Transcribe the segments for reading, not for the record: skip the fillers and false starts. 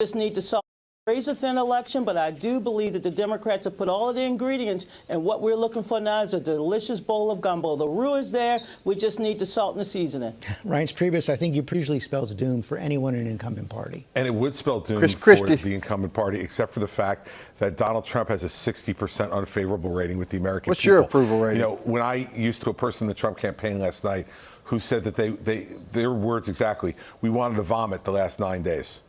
Just need to solve a razor-thin election, but I do believe that the Democrats have put all of the ingredients, and what we're looking for now is a delicious bowl of gumbo. The roux is there. We just need the salt and the seasoning. Reince Priebus, I think you usually spells doom for anyone in an incumbent party. And it would spell doom for the incumbent party, except for the fact that Donald Trump has a 60% unfavorable rating with the American people. What's your approval rating? You know, when I used to a person in the Trump campaign last night who said that their words exactly, we wanted to vomit the last 9 days.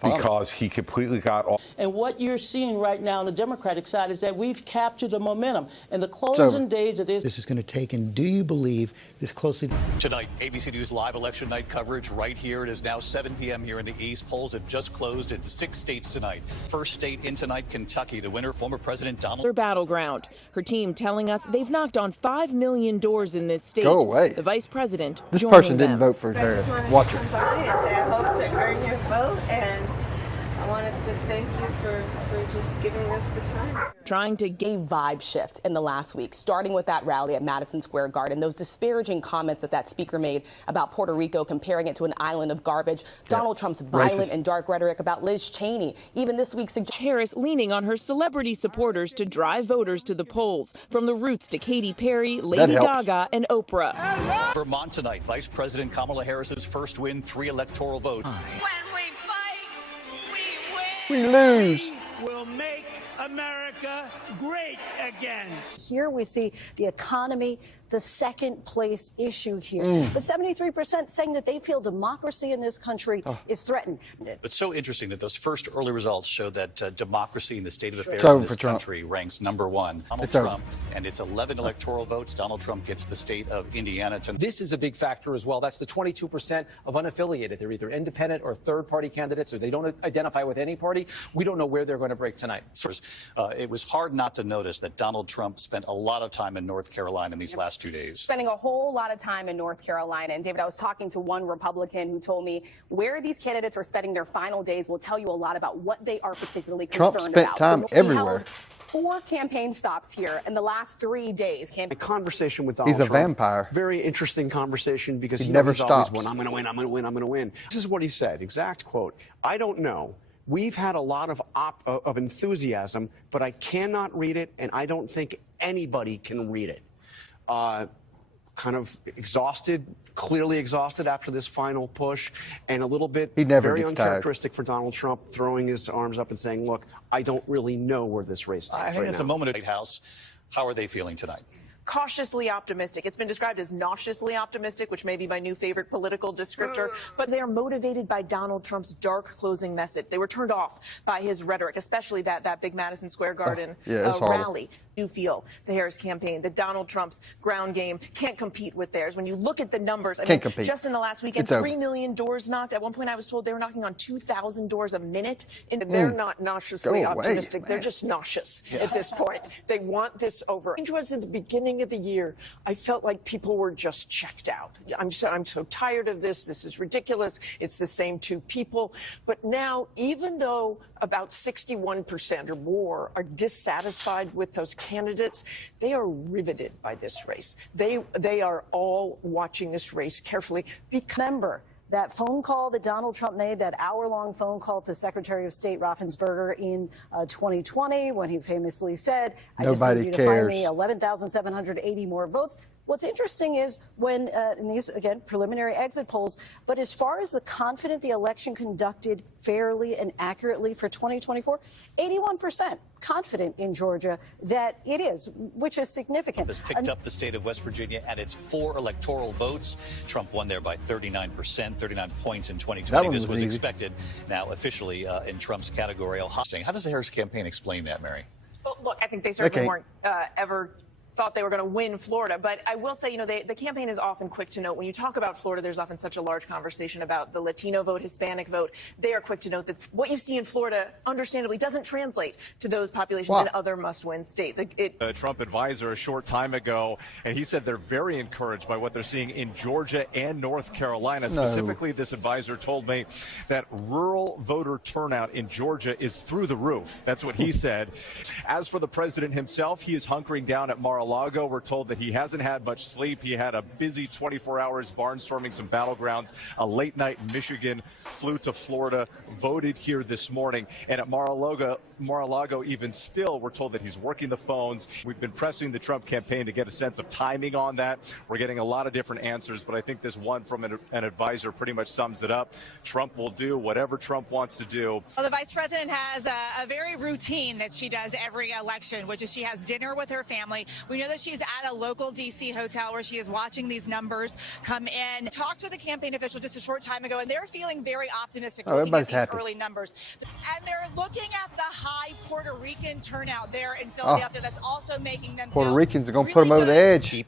Because he completely got off. And what you're seeing right now on the Democratic side is that we've captured the momentum. In the closing days of this is going to take, and do you believe this closely? Tonight, ABC News live election night coverage right here. It is now 7 p.m. here in the East. Polls have just closed in 6 states tonight. First state in tonight, Kentucky. The winner, former President Donald. Her battleground. Her team telling us they've knocked on 5 million doors in this state. Go away. The vice president. This person didn't vote for Harris. Watch it. I hope to earn your vote, and I want to just thank you for just giving us the time. Trying to gain vibe shift in the last week, starting with that rally at Madison Square Garden, those disparaging comments that speaker made about Puerto Rico, comparing it to an island of garbage, Donald Trump's violent and dark rhetoric about Liz Cheney. Even this week, Harris leaning on her celebrity supporters to drive voters to the polls, from the Roots to Katy Perry, Lady Gaga, and Oprah. Vermont tonight, Vice President Kamala Harris's first win, 3 electoral votes. We lose. Will make America great again. Here we see the economy, the second place issue here. But 73% saying that they feel democracy in this country is threatened. It's so interesting that those first early results show that democracy in the state of affairs in in this country ranks #1. Donald Trump and its 11 electoral votes. Donald Trump gets the state of Indiana. This is a big factor as well. That's the 22% of unaffiliated. They're either independent or third-party candidates, or they don't identify with any party. We don't know where they're going to break tonight. It was hard not to notice that Donald Trump spent a lot of time in North Carolina in these last 2 days. Spending a whole lot of time in North Carolina. And David, I was talking to one Republican who told me where these candidates are spending their final days will tell you a lot about what they are particularly concerned about. Trump spent time everywhere. 4 campaign stops here in the last 3 days. A conversation with Donald Trump. He's a vampire. Very interesting conversation because he never stops. I'm going to win, I'm going to win, I'm going to win. This is what he said, exact quote. I don't know. We've had a lot of enthusiasm, but I cannot read it, and I don't think anybody can read it. Kind of exhausted, clearly exhausted after this final push, and a little bit very uncharacteristic for Donald Trump, throwing his arms up and saying, look, I don't really know where this race stands I think it's a moment at the White House. How are they feeling tonight? Cautiously optimistic. It's been described as nauseously optimistic, which may be my new favorite political descriptor, but they are motivated by Donald Trump's dark closing message. They were turned off by his rhetoric, especially that big Madison Square Garden rally. You feel the Harris campaign, that Donald Trump's ground game can't compete with theirs. When you look at the numbers, I mean, just in the last weekend, 3 million doors knocked. At one point, I was told they were knocking on 2,000 doors a minute. They're not nauseously optimistic. They're just nauseous at this point. They want this over. It was in the beginning of the year, I felt like people were just checked out. I'm so tired of this. This is ridiculous. It's the same 2 people. But now, even though about 61% or more are dissatisfied with those candidates, they are riveted by this race. They are all watching this race carefully. Remember that phone call that Donald Trump made, that hour-long phone call to Secretary of State Raffensperger in 2020, when he famously said, I just need you to find me 11,780 more votes. What's interesting is when, in these, again, preliminary exit polls, but as far as the confident the election conducted fairly and accurately for 2024, 81% confident in Georgia that it is, which is significant. Has picked up the state of West Virginia and its 4 electoral votes. Trump won there by 39%, 39 points in 2020. This was expected. Now officially in Trump's category. How does the Harris campaign explain that, Mary? Well, look, I think they certainly weren't ever thought they were going to win Florida. But I will say, the campaign is often quick to note. When you talk about Florida, there's often such a large conversation about the Latino vote, Hispanic vote. They are quick to note that what you see in Florida, understandably, doesn't translate to those populations in other must-win states. A Trump advisor a short time ago, and he said they're very encouraged by what they're seeing in Georgia and North Carolina. Specifically, this advisor told me that rural voter turnout in Georgia is through the roof. That's what he said. As for the president himself, he is hunkering down at Mar-a-Lago Mar-a-Lago. We're told that he hasn't had much sleep. He had a busy 24 hours barnstorming some battlegrounds, a late night in Michigan, flew to Florida, voted here this morning. And at Mar-a-Lago, even still, we're told that he's working the phones. We've been pressing the Trump campaign to get a sense of timing on that. We're getting a lot of different answers, but I think this one from an advisor pretty much sums it up. Trump will do whatever Trump wants to do. Well, the vice president has a very routine that she does every election, which is she has dinner with her family. We know that she's at a local D.C. hotel where she is watching these numbers come in. Talked with a campaign official just a short time ago, and they're feeling very optimistic looking at these early numbers. And they're looking at the high Puerto Rican turnout there in Philadelphia. That's also making them Puerto feel Ricans are going to really put them over the edge. Keep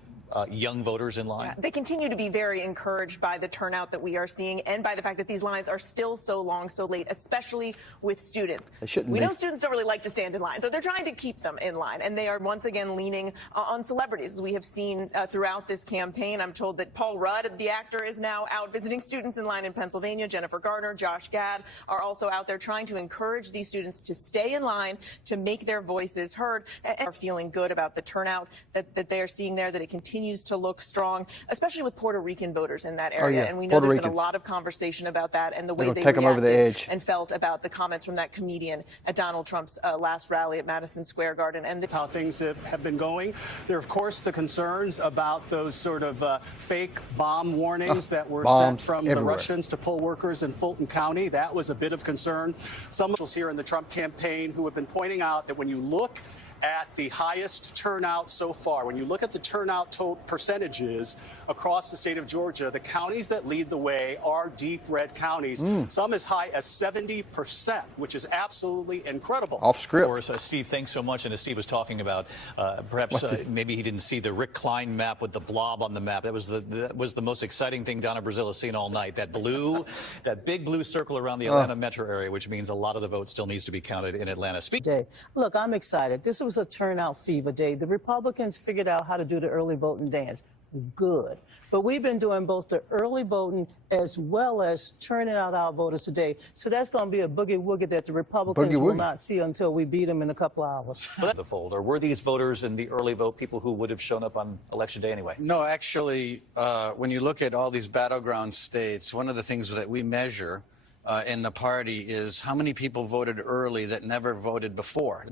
young voters in line. Yeah, they continue to be very encouraged by the turnout that we are seeing and by the fact that these lines are still so long, so late, especially with students. We know students don't really like to stand in line, so they're trying to keep them in line. And they are once again leaning on celebrities, as we have seen throughout this campaign. I'm told that Paul Rudd, the actor, is now out visiting students in line in Pennsylvania. Jennifer Garner, Josh Gad are also out there trying to encourage these students to stay in line, to make their voices heard, and are feeling good about the turnout that they are seeing there, that it continues to look strong, especially with Puerto Rican voters in that area. And we know there's been a lot of conversation about that and the way they reacted and felt about the comments from that comedian at Donald Trump's last rally at Madison Square Garden. And how things have been going. There are, of course, the concerns about those sort of fake bomb warnings that were sent from the Russians to poll workers in Fulton County. That was a bit of concern. Some officials here in the Trump campaign who have been pointing out that when you look at the highest turnout so far, when you look at the turnout percentages across the state of Georgia, the counties that lead the way are deep red counties, some as high as 70%, which is absolutely incredible. Off script. Of course, Steve, thanks so much. And as Steve was talking about, perhaps maybe he didn't see the Rick Klein map with the blob on the map. That was the most exciting thing Donna Brazile has seen all night. That blue, that big blue circle around the Atlanta metro area, which means a lot of the vote still needs to be counted in Atlanta. Look, I'm excited. This was a turnout fever day. The Republicans figured out how to do the early voting dance. Good. But we've been doing both the early voting as well as turning out our voters today. So that's going to be a boogie-woogie that the Republicans will not see until we beat them in a couple hours. The fold, or were these voters in the early vote people who would have shown up on Election Day anyway? No, actually, when you look at all these battleground states, one of the things that we measure in the party is how many people voted early that never voted before.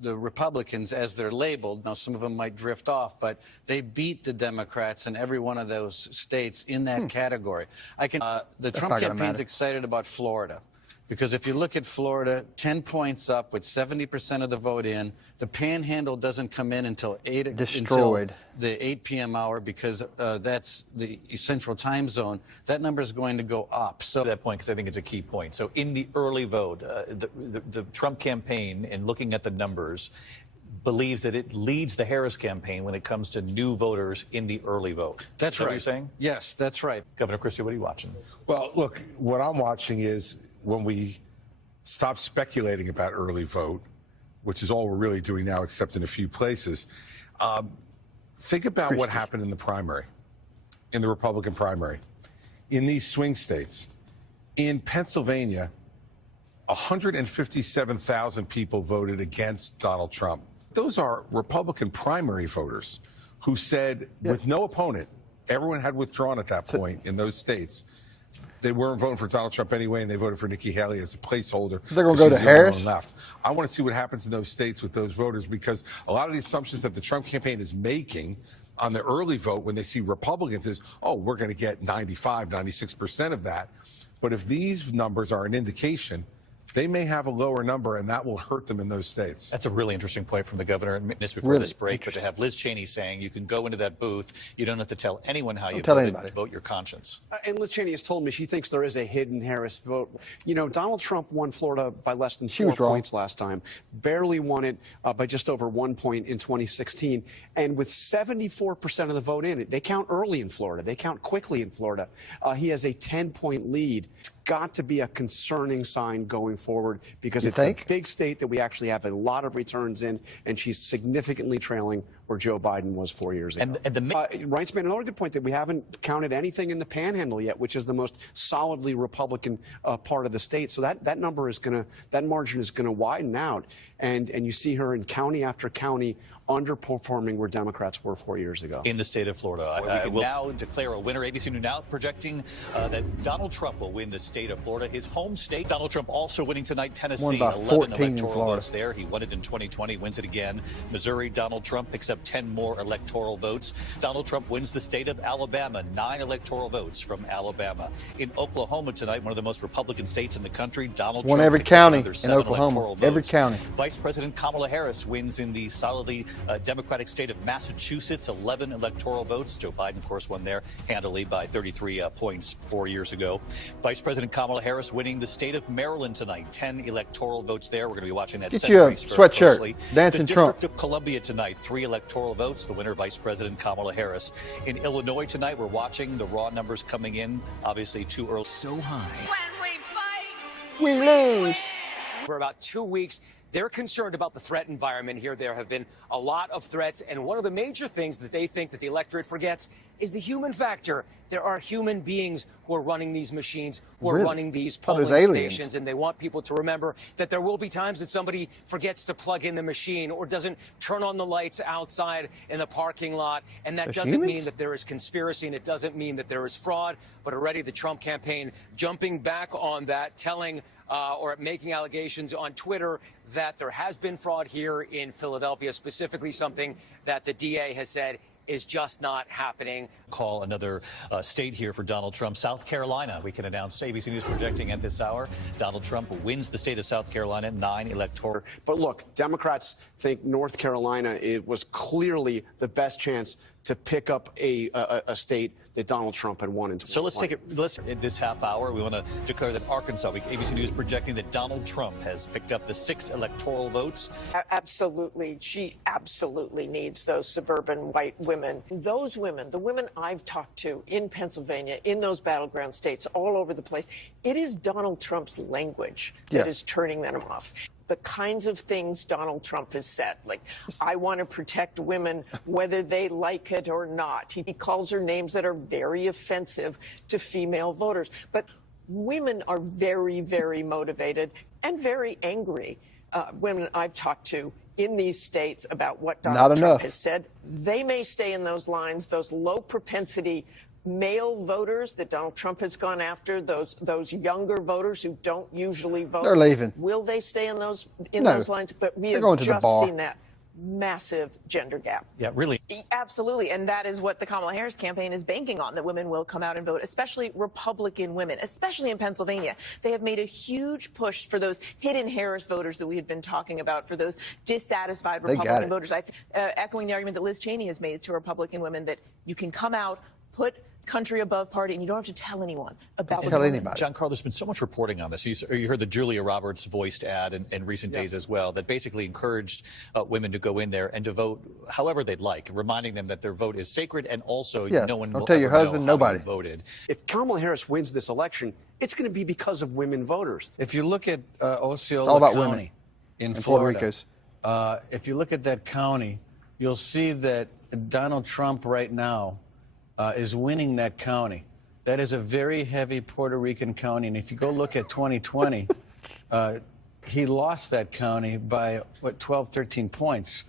The Republicans, as they're labeled, now some of them might drift off, but they beat the Democrats in every one of those states in that category. The Trump campaign's excited about Florida. Because if you look at Florida, 10 points up with 70% of the vote in. The panhandle doesn't come in until the 8 p.m. hour because that's the central time zone. That number is going to go up. So that point, because I think it's a key point. So in the early vote, the Trump campaign, in looking at the numbers, believes that it leads the Harris campaign when it comes to new voters in the early vote. That's right. What you're saying? Yes, that's right. Governor Christie, what are you watching? Well, look, what I'm watching is when we stop speculating about early vote, which is all we're really doing now, except in a few places, think about what happened in the primary, in the Republican primary, in these swing states. In Pennsylvania, 157,000 people voted against Donald Trump. Those are Republican primary voters who said, with no opponent, everyone had withdrawn at that point in those states. They weren't voting for Donald Trump anyway, and they voted for Nikki Haley as a placeholder. They're going to go to Harris? Left. I want to see what happens in those states with those voters, because a lot of the assumptions that the Trump campaign is making on the early vote when they see Republicans is, oh, we're going to get 95, 96% of that. But if these numbers are an indication, they may have a lower number, and that will hurt them in those states. That's a really interesting point from the governor just before this break. But to have Liz Cheney saying you can go into that booth, you don't have to tell anyone how you voted, vote your conscience. And Liz Cheney has told me she thinks there is a hidden Harris vote. You know, Donald Trump won Florida by less than 4 points last time, barely won it by just over 1 point in 2016. And with 74% of the vote in it, they count early in Florida. They count quickly in Florida. He has a 10-point lead. Got to be a concerning sign going forward, because it's a big state that we actually have a lot of returns in, and she's significantly trailing where Joe Biden was 4 years ago. Reince made another good point that we haven't counted anything in the Panhandle yet, which is the most solidly Republican part of the state. So that number is going to, that margin is going to widen out, and you see her in county after county underperforming where Democrats were 4 years ago. In the state of Florida. We can now declare a winner. ABC News now projecting that Donald Trump will win the state of Florida, his home state. Donald Trump also winning tonight Tennessee. Won by 11 14 in electoral Florida. votes there. He won it in 2020, wins it again. Missouri, Donald Trump picks up 10 more electoral votes. Donald Trump wins the state of Alabama, 9 electoral votes from Alabama. In Oklahoma tonight, one of the most Republican states in the country, Donald Won Trump every picks up county another in 7 Oklahoma. electoral Every votes. county. Vice President Kamala Harris wins in the solidly Democratic state of Massachusetts, 11 electoral votes. Joe Biden, of course, won there handily by 33 points 4 years ago. Vice President Kamala Harris winning the state of Maryland tonight, 10 electoral votes there. We're going to be watching that Get Senate you a race very sweatshirt. closely. Dancing the Trump. District of Columbia tonight, 3 electoral votes. The winner, Vice President Kamala Harris. In Illinois tonight, we're watching the raw numbers coming in, obviously too early. So high. We lose. For about 2 weeks, they're concerned about the threat environment here. There have been a lot of threats, and one of the major things that they think that the electorate forgets is the human factor. There are human beings who are running these machines, who are running these polling stations, and they want people to remember that there will be times that somebody forgets to plug in the machine or doesn't turn on the lights outside in the parking lot, and that doesn't mean that there is conspiracy, and it doesn't mean that there is fraud, but already the Trump campaign jumping back on that, telling or making allegations on Twitter that there has been fraud here in Philadelphia, specifically something that the DA has said is just not happening. Call another state here for Donald Trump. South Carolina, we can announce. ABC News projecting at this hour, Donald Trump wins the state of South Carolina, 9 electoral. But look, Democrats think North Carolina, it was clearly the best chance to pick up a state that Donald Trump had won in 2020. So let's take it. In this half hour, we want to declare that Arkansas, ABC News projecting that Donald Trump has picked up the 6 electoral votes. Absolutely. She absolutely needs those suburban white women. Those women, the women I've talked to in Pennsylvania, in those battleground states, all over the place, it is Donald Trump's language that is turning them off. The kinds of things Donald Trump has said, like, I want to protect women whether they like it or not. He calls her names that are very offensive to female voters. But women are very, very motivated and very angry. Women I've talked to in these states about what Donald Trump has said, they may stay in those lines, those low propensity male voters that Donald Trump has gone after, those younger voters who don't usually vote. They're leaving. Will they stay in those lines? But we They're have going to just the bar. seen that massive gender gap. Yeah, really. Absolutely. And that is what the Kamala Harris campaign is banking on, that women will come out and vote, especially Republican women, especially in Pennsylvania. They have made a huge push for those hidden Harris voters that we had been talking about, for those dissatisfied Republican voters. Echoing the argument that Liz Cheney has made to Republican women, that you can come out, put country above party, and you don't have to tell anyone about what anybody. John Carl, there's been so much reporting on this. You heard the Julia Roberts voiced ad in recent days as well, that basically encouraged women to go in there and to vote however they'd like, reminding them that their vote is sacred, and also no one will tell your ever husband, know how nobody you voted. If Kamala Harris wins this election, it's going to be because of women voters. If you look at Osceola all about County women in and Florida, Puerto Ricos. If you look at that county, you'll see that Donald Trump right now is winning that county. That is a very heavy Puerto Rican county. And if you go look at 2020, he lost that county by, 12, 13 points.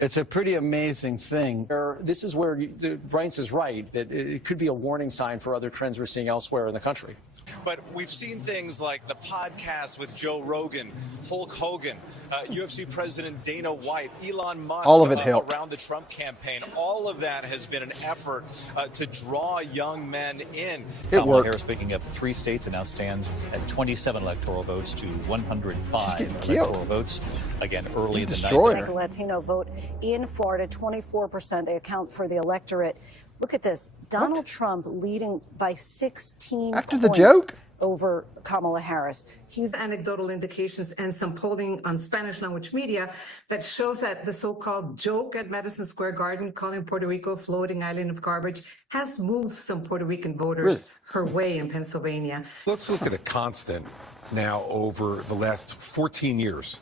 It's a pretty amazing thing. This is where Reince is right, that it could be a warning sign for other trends we're seeing elsewhere in the country. But we've seen things like the podcast with Joe Rogan, Hulk Hogan, UFC President Dana White, Elon Musk, all of it helped around the Trump campaign. All of that has been an effort to draw young men in. Kamala Harris picking up 3 states and now stands at 27 electoral votes to 105 electoral votes. Again, early in the night. The Latino vote in Florida, 24%. They account for the electorate. Look at this. Donald Trump leading by 16 After points the joke? over Kamala Harris. He's anecdotal indications and some polling on Spanish language media that shows that the so-called joke at Madison Square Garden, calling Puerto Rico a floating island of garbage, has moved some Puerto Rican voters her way in Pennsylvania. Let's look at a constant now over the last 14 years.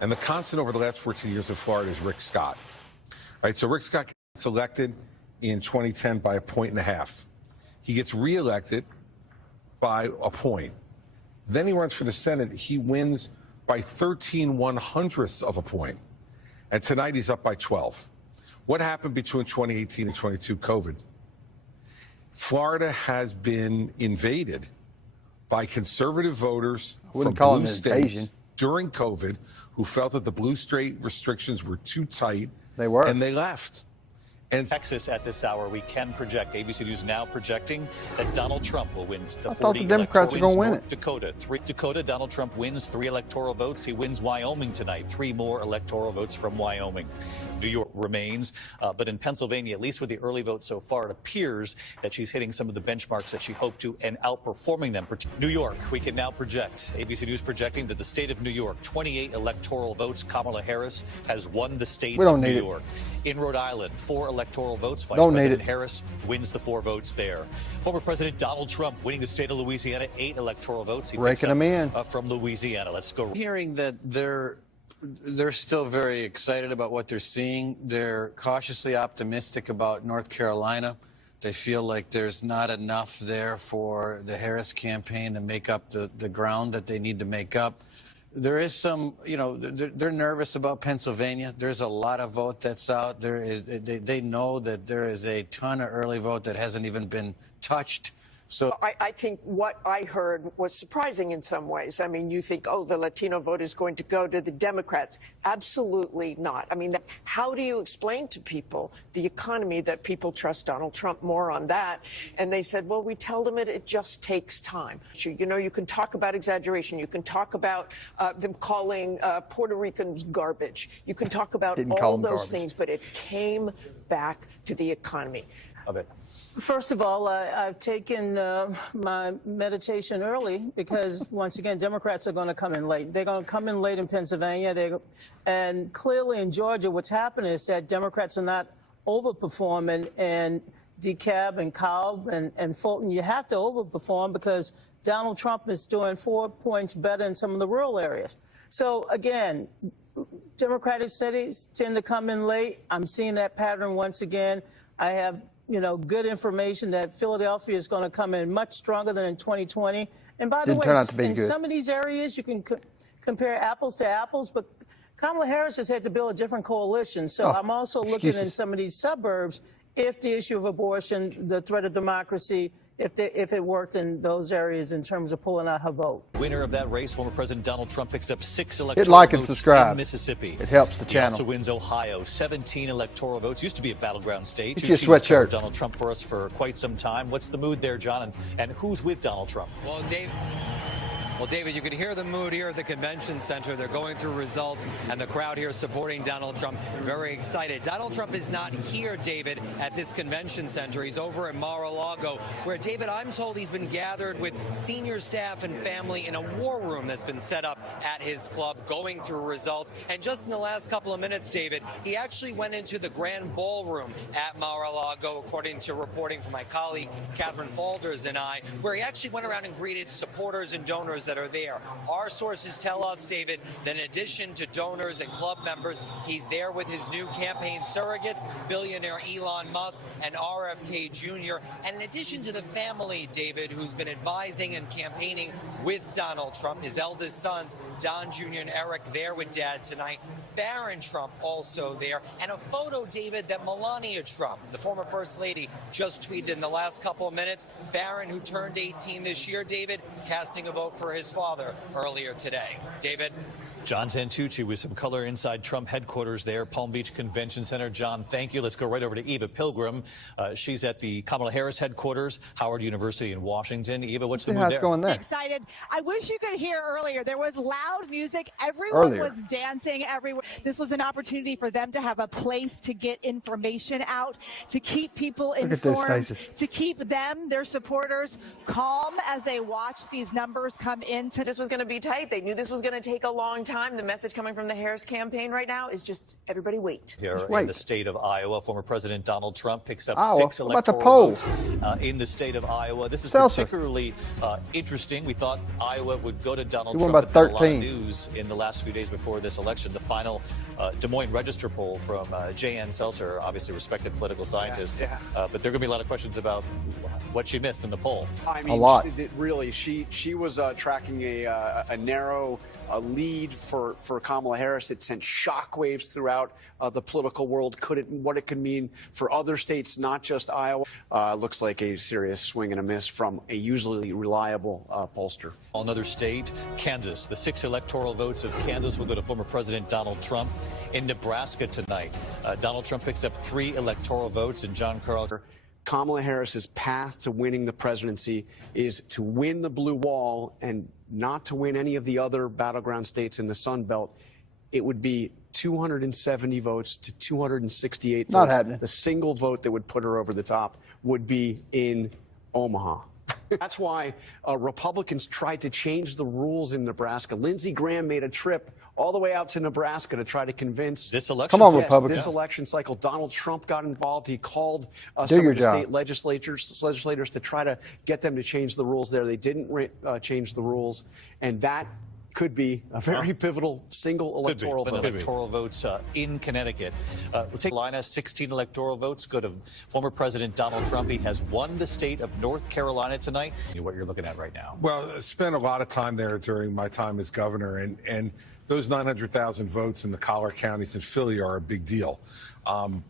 And the constant over the last 14 years in Florida is Rick Scott. All right, so Rick Scott gets elected in 2010 by 1.5 points. He gets reelected by a point. Then he runs for the Senate. He wins by 13/100ths of a point. And tonight he's up by 12. What happened between 2018 and 22? COVID. Florida has been invaded by conservative voters from blue states during COVID who felt that the blue state restrictions were too tight. They were. And they left. And Texas at this hour, we can project. ABC News now projecting that Donald Trump will win the 40 I thought the Democrats were going to win North Dakota. Dakota, Donald Trump wins 3 electoral votes. He wins Wyoming tonight. 3 more electoral votes from Wyoming. New York remains. But in Pennsylvania, at least with the early votes so far, it appears that she's hitting some of the benchmarks that she hoped to and outperforming them. New York, we can now project. ABC News projecting that the state of New York, 28 electoral votes. Kamala Harris has won the state of New York. In Rhode Island, 4 electoral votes. Vice President Harris wins the 4 votes there. Former President Donald Trump winning the state of Louisiana, 8 electoral votes. He raking them in from Louisiana. Let's go. Hearing that they're still very excited about what they're seeing. They're cautiously optimistic about North Carolina. They feel like there's not enough there for the Harris campaign to make up the ground that they need to make up. There is some, they're nervous about Pennsylvania. There's a lot of vote that's out there. They know that there is a ton of early vote that hasn't even been touched. So I think what I heard was surprising in some ways. I mean, you think, oh, the Latino vote is going to go to the Democrats. Absolutely not. I mean, how do you explain to people the economy that people trust Donald Trump more on that? And they said, well, we tell them it just takes time. You can talk about exaggeration. You can talk about them calling Puerto Ricans garbage. You can talk about all those things, but it came back to the economy. Of it. First of all, I've taken my meditation early because, once again, Democrats are going to come in late. They're going to come in late in Pennsylvania. And clearly in Georgia, what's happening is that Democrats are not overperforming in DeKalb and Cobb and Fulton. You have to overperform because Donald Trump is doing 4 points better in some of the rural areas. So, again, Democratic cities tend to come in late. I'm seeing that pattern once again. I have good information that Philadelphia is going to come in much stronger than in 2020. And by the way, in some of these areas, you can compare apples to apples, but Kamala Harris has had to build a different coalition. So I'm also looking in some of these suburbs, if the issue of abortion, the threat of democracy, if it worked in those areas in terms of pulling out her vote. Winner of that race, former President Donald Trump picks up 6 electoral votes in Mississippi. It helps the channel. He also wins Ohio, 17 electoral votes. Used to be a battleground state. It's your sweatshirt. Donald Trump for us for quite some time. What's the mood there, John? And who's with Donald Trump? Well, David, you can hear the mood here at the convention center. They're going through results, and the crowd here supporting Donald Trump, very excited. Donald Trump is not here, David, at this convention center. He's over at Mar-a-Lago, where, David, I'm told he's been gathered with senior staff and family in a war room that's been set up at his club, going through results. And just in the last couple of minutes, David, he actually went into the grand ballroom at Mar-a-Lago, according to reporting from my colleague, Catherine Falders and I, where he actually went around and greeted supporters and donors that are there. Our sources tell us, David, that in addition to donors and club members, he's there with his new campaign surrogates, billionaire Elon Musk and RFK Jr. And in addition to the family, David, who's been advising and campaigning with Donald Trump, his eldest sons, Don Jr. and Eric, there with Dad tonight. Barron Trump also there. And a photo, David, that Melania Trump, the former First Lady, just tweeted in the last couple of minutes. Barron, who turned 18 this year, David, casting a vote for his father earlier today. David? John Santucci with some color inside Trump headquarters there, Palm Beach Convention Center. John, thank you. Let's go right over to Eva Pilgrim. She's at the Kamala Harris headquarters, Howard University in Washington. Eva, what's the mood there? Going there? Excited. I wish you could hear earlier. There was loud music. Everyone was dancing everywhere. This was an opportunity for them to have a place to get information out, to keep people informed, to keep them, their supporters, calm as they watch these numbers come in. This was going to be tight. They knew this was going to take a long time. The message coming from the Harris campaign right now is just everybody wait. Here in the state of Iowa, former President Donald Trump picks up 6 electoral votes in the state of Iowa. This is particularly interesting. We thought Iowa would go to Donald Trump. About 13. A lot of news in the last few days before this election. The final Des Moines Register poll from J.N. Seltzer, obviously respected political scientist. But there are going to be a lot of questions about what she missed in the poll. I mean, A lot. Really, she was tracking a narrow lead for Kamala Harris. It sent shockwaves throughout the political world. What it could mean for other states, not just Iowa. Looks like a serious swing and a miss from a usually reliable pollster. Another state, Kansas. The 6 electoral votes of Kansas will go to former President Donald Trump. In Nebraska tonight, Donald Trump picks up 3 electoral votes, and John Carl. Kamala Harris's path to winning the presidency is to win the blue wall and not to win any of the other battleground states in the Sun Belt. It would be 270 votes to 268 Not votes. happening. The single vote that would put her over the top would be in Omaha. That's why Republicans tried to change the rules in Nebraska. Lindsey Graham made a trip all the way out to Nebraska to try to convince this election. Come on, yes, Republicans. This election cycle, Donald Trump got involved. He called Do some your of the job. state legislators to try to get them to change the rules there. They didn't change the rules, and that could be a very pivotal single electoral vote. Electoral votes in Connecticut. We'll take Carolina, 16 electoral votes go to former President Donald Trump. He has won the state of North Carolina tonight. What you're looking at right now. Well, I spent a lot of time there during my time as governor, and those 900,000 votes in the collar counties in Philly are a big deal.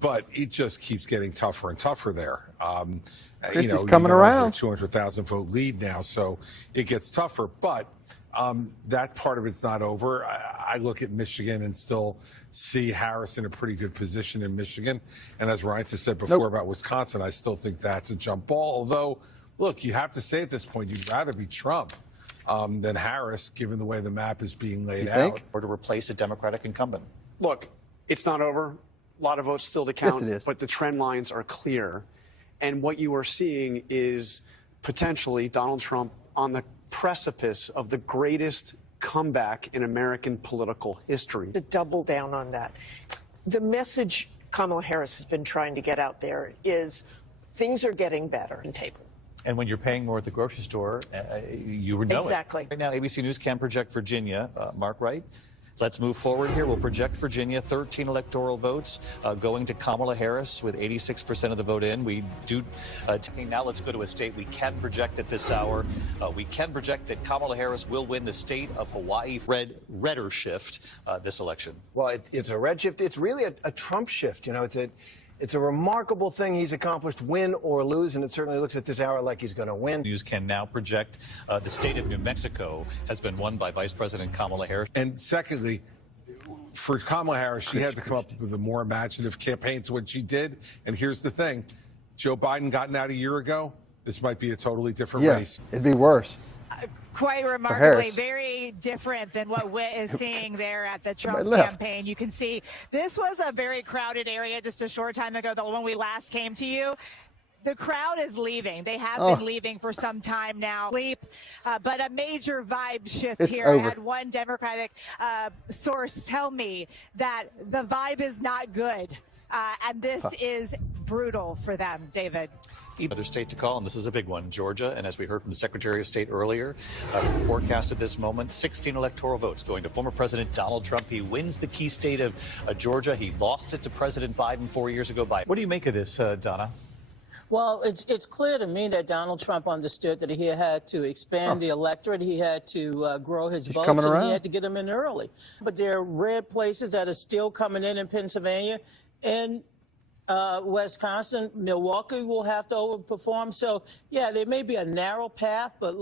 But it just keeps getting tougher and tougher there. Christie's coming around. 200,000 vote lead now, so it gets tougher. But that part of it's not over. I look at Michigan and still see Harris in a pretty good position in Michigan. And as Ryan has said before about Wisconsin, I still think that's a jump ball. Although, look, you have to say at this point, you'd rather be Trump than Harris, given the way the map is being laid out. Or to replace a Democratic incumbent. Look, it's not over. A lot of votes still to count, Yes, it is. but the trend lines are clear. And what you are seeing is potentially Donald Trump on the precipice of the greatest comeback in American political history. To double down on that, the message Kamala Harris has been trying to get out there is things are getting better on table. And when you're paying more at the grocery store, you would know Exactly. it. Right now, ABC News can project Virginia. Mark Wright. Let's move forward here. We'll project Virginia, 13 electoral votes going to Kamala Harris with 86% of the vote in. We do. Now let's go to a state we can project at this hour. We can project that Kamala Harris will win the state of Hawaii. Redder shift this election. Well, it's a red shift. It's really a Trump shift. You know, it's a remarkable thing he's accomplished, win or lose, and it certainly looks at this hour like he's going to win. News can now project the state of New Mexico has been won by Vice President Kamala Harris. And secondly, for Kamala Harris, she had to come up with a more imaginative campaign to what she did. And here's the thing. Joe Biden gotten out a year ago. This might be a totally different race. It'd be worse. Quite remarkably, very different than what Witt is seeing there at the Trump campaign. You can see this was a very crowded area just a short time ago, when we last came to you. The crowd is leaving. They have been leaving for some time now. But a major vibe shift here. I had one Democratic source tell me that the vibe is not good. And this is brutal for them, David. Another state to call, and this is a big one, Georgia. And as we heard from the Secretary of State earlier, forecast at this moment, 16 electoral votes going to former President Donald Trump. He wins the key state of Georgia. He lost it to President Biden 4 years ago. What do you make of this, Donna? Well, it's clear to me that Donald Trump understood that he had to expand the electorate. He had to grow his votes, and he had to get them in early. But there are red places that are still coming in Pennsylvania. And Wisconsin, Milwaukee will have to overperform. So, yeah, there may be a narrow path, but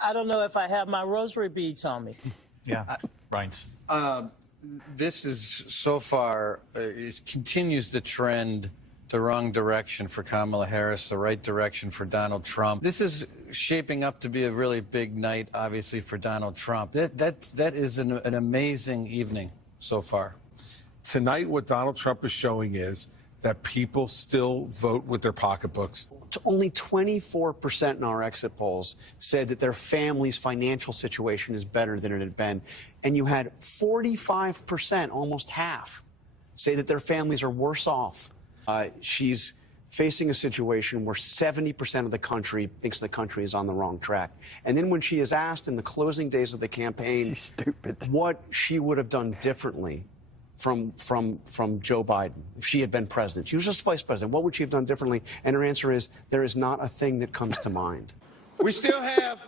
I don't know if I have my rosary beads on me. Yeah, Reince. This is so far, it continues the trend, the wrong direction for Kamala Harris, the right direction for Donald Trump. This is shaping up to be a really big night, obviously, for Donald Trump. That is an amazing evening so far. Tonight, what Donald Trump is showing is that people still vote with their pocketbooks. Only 24% in our exit polls said that their family's financial situation is better than it had been. And you had 45%, almost half, say that their families are worse off. She's facing a situation where 70% of the country thinks the country is on the wrong track. And then when she is asked in the closing days of the campaign what she would have done differently, from Joe Biden if she had been president? She was just vice president. What would she have done differently? And her answer is, there is not a thing that comes to mind. We still have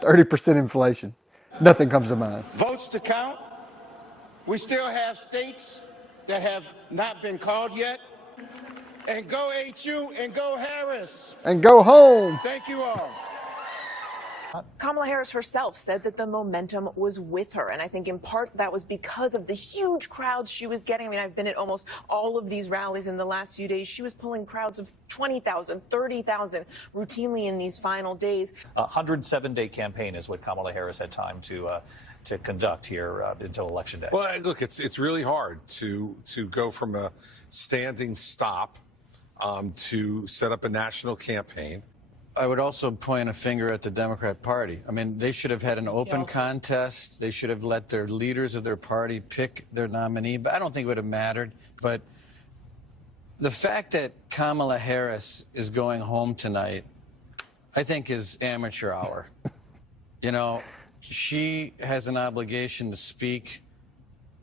30% inflation. Nothing comes to mind. votes to count. We still have states that have not been called yet. And go HU and go Harris. And go home. Thank you all. Kamala Harris herself said that the momentum was with her. And I think in part that was because of the huge crowds she was getting. I mean, I've been at almost all of these rallies in the last few days. She was pulling crowds of 20,000, 30,000 routinely in these final days. A 107-day campaign is what Kamala Harris had time to conduct here until Election Day. Well, look, it's really hard to go from a standing stop to set up a national campaign. I would also point a finger at the Democrat Party. I mean, they should have had an open contest. They should have let their leaders of their party pick their nominee. But I don't think it would have mattered. But the fact that Kamala Harris is going home tonight, I think, is amateur hour. You know, she has an obligation to speak.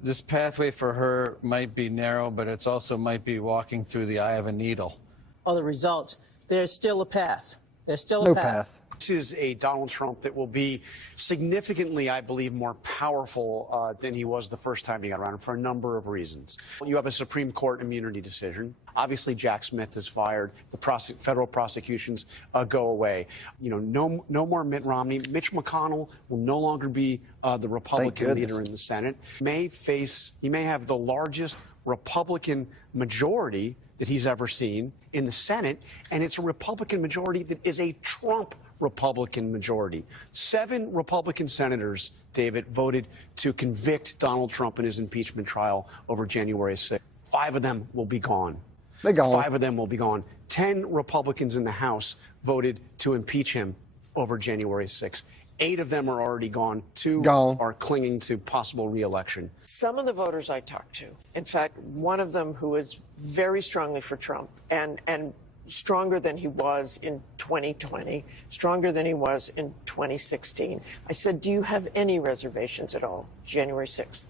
This pathway for her might be narrow, but it's also might be walking through the eye of a needle. All the results, there's still a path. There's still No a path. This is a Donald Trump that will be significantly, I believe, more powerful than he was the first time he got around for a number of reasons. You have a Supreme Court immunity decision. Obviously, Jack Smith is fired. The federal prosecutions go away. You know, no more Mitt Romney. Mitch McConnell will no longer be the Republican leader in the Senate. He may have the largest Republican majority that he's ever seen in the Senate, and it's a Republican majority that is a Trump Republican majority. 7 Republican senators, David, voted to convict Donald Trump in his impeachment trial over January 6th. 5 of them will be gone. They're gone. 5 of them will be gone. 10 Republicans in the House voted to impeach him over January 6th. 8 of them are already gone. 2 are clinging to possible re-election. Some of the voters I talked to, in fact, one of them who is very strongly for Trump and stronger than he was in 2020, stronger than he was in 2016. I said, do you have any reservations at all, January 6th?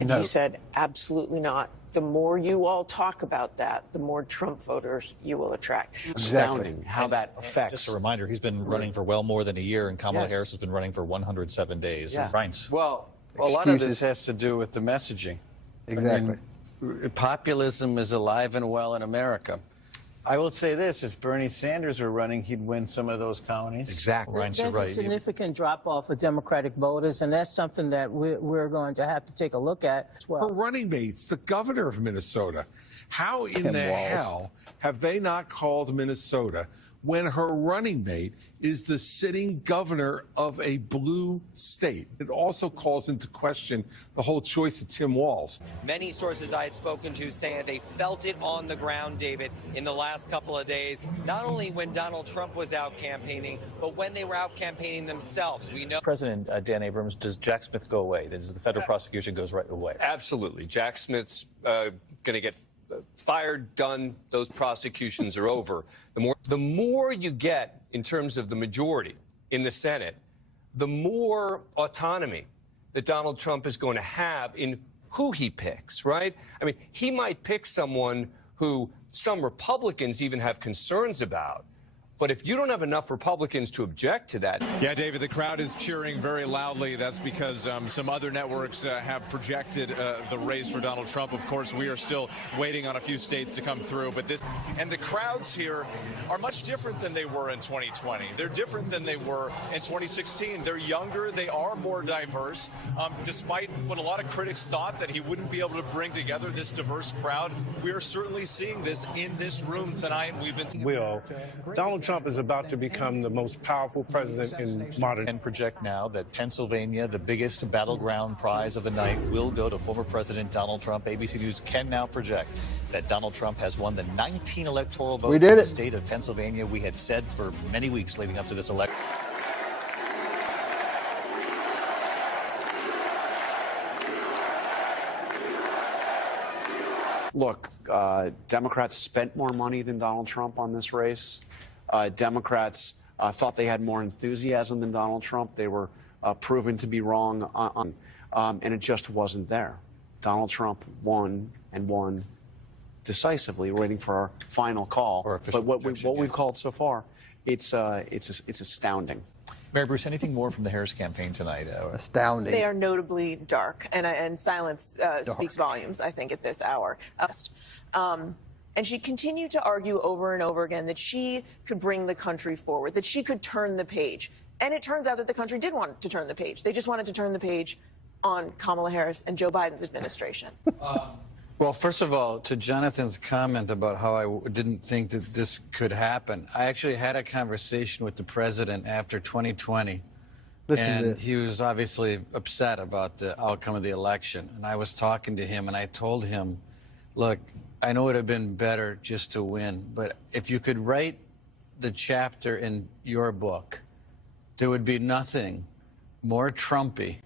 And he said, absolutely not. The more you all talk about that, the more Trump voters you will attract. Astounding how that affects. Just a reminder, he's been running for well more than a year, and Kamala Harris has been running for 107 days. Yeah. Right. Well, a lot of this has to do with the messaging. Exactly. I mean, populism is alive and well in America. I will say this, if Bernie Sanders were running, he'd win some of those counties. Exactly. There's a significant drop-off of Democratic voters, and that's something that we're going to have to take a look at as well. Her running mates, the governor of Minnesota, how in the hell have they not called Minnesota when her running mate is the sitting governor of a blue state? It also calls into question the whole choice of Tim Walz. Many sources I had spoken to saying they felt it on the ground, David, in the last couple of days, not only when Donald Trump was out campaigning, but when they were out campaigning themselves. We know President Dan Abrams, does Jack Smith go away? Does the federal prosecution goes right away? Absolutely. Jack Smith's going to get fired, done. Those prosecutions are over. The more you get in terms of the majority in the Senate, the more autonomy that Donald Trump is going to have in who he picks, right? I mean, he might pick someone who some Republicans even have concerns about. But if you don't have enough Republicans to object to that. Yeah, David, the crowd is cheering very loudly. That's because some other networks have projected the race for Donald Trump. Of course, we are still waiting on a few states to come through. But this And the crowds here are much different than they were in 2020. They're different than they were in 2016. They're younger. They are more diverse. Despite what a lot of critics thought that he wouldn't be able to bring together this diverse crowd, we are certainly seeing this in this room tonight. We've been Donald Trump is about to become the most powerful president in modern. And project now that Pennsylvania, the biggest battleground prize of the night, will go to former President Donald Trump. ABC News can now project that Donald Trump has won the 19 electoral votes in the state of Pennsylvania. We had said for many weeks leading up to this election. Look, Democrats spent more money than Donald Trump on this race. Democrats thought they had more enthusiasm than Donald Trump. They were proven to be wrong and it just wasn't there. Donald Trump won and won decisively. We're waiting for our final call. But what we've called so far, it's astounding. Mary Bruce, anything more from the Harris campaign tonight? Astounding. They are notably dark, and silence speaks volumes, I think, at this hour. And she continued to argue over and over again that she could bring the country forward, that she could turn the page. And it turns out that the country did want to turn the page. They just wanted to turn the page on Kamala Harris and Joe Biden's administration. Well, first of all, to Jonathan's comment about how I didn't think that this could happen, I actually had a conversation with the president after 2020. Listen to this. He was obviously upset about the outcome of the election. And I was talking to him, and I told him, look, I know it would have been better just to win, but if you could write the chapter in your book, there would be nothing more Trumpy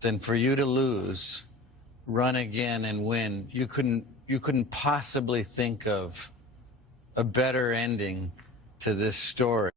than for you to lose, run again and win. You couldn't possibly think of a better ending to this story.